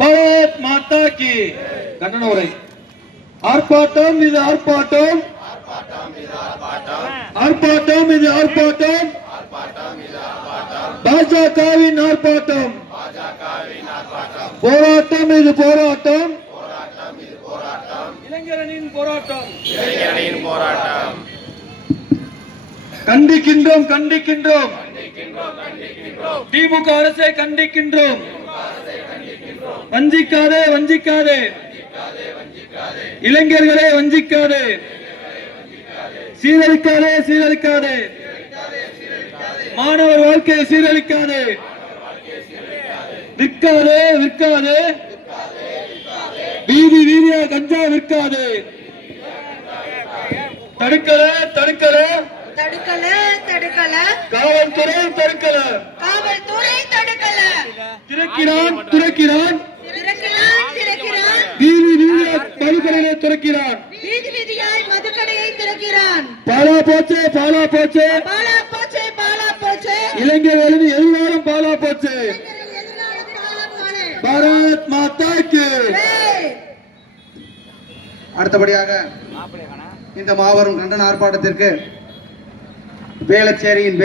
பாரத் மாதா கி கண்டன உரை. ஆர்ப்பாட்டம் இது ஆர்ப்பாட்டம், ஆர்ப்பாட்டம் இது ஆர்ப்பாட்டம், பாஜகவின் ஆர்ப்பாட்டம், போராட்டம் இது போராட்டம், இளைஞரணியின் போராட்டம். கண்டிக்கின்றோம் கண்டிக்கின்றோம், திமுக அரசை கண்டிக்கின்றோம். வஞ்சிக்காதே வஞ்சிக்காதே, இளைஞர்களே வஞ்சிக்காதே, சீரழிக்காதே சீரழிக்காதே, மாணவர் வாழ்க்கையை சீரழிக்காதே, விற்காதே விற்காதே, வீதி வீதியா கஞ்சா விற்காதே, தடுக்கல தடுக்கல தடுக்கல தடுக்கல, காவல்துறை தடுக்கல, காவல்துறை தடுக்கல, திறக்கிறான் திறக்கிறான், திறக்கிறான் திறக்கிறான், வீதி வீதியா மதுக்கடையை திறக்கிறான், வீதி வீதியாய் மதுக்கடையை திறக்கிறான். பாலா போச்சே பாலா போச்சே, பாலா போச்சே பாலா போச்சே, இளைஞர்களின் எதிர்காலம் பாலா போச்சு. பாரத் மாதா கி. அடுத்தபடியாக இந்த மாபெரும் கண்டன ஆர்ப்பாட்டத்திற்கு வேளச்சேரியின்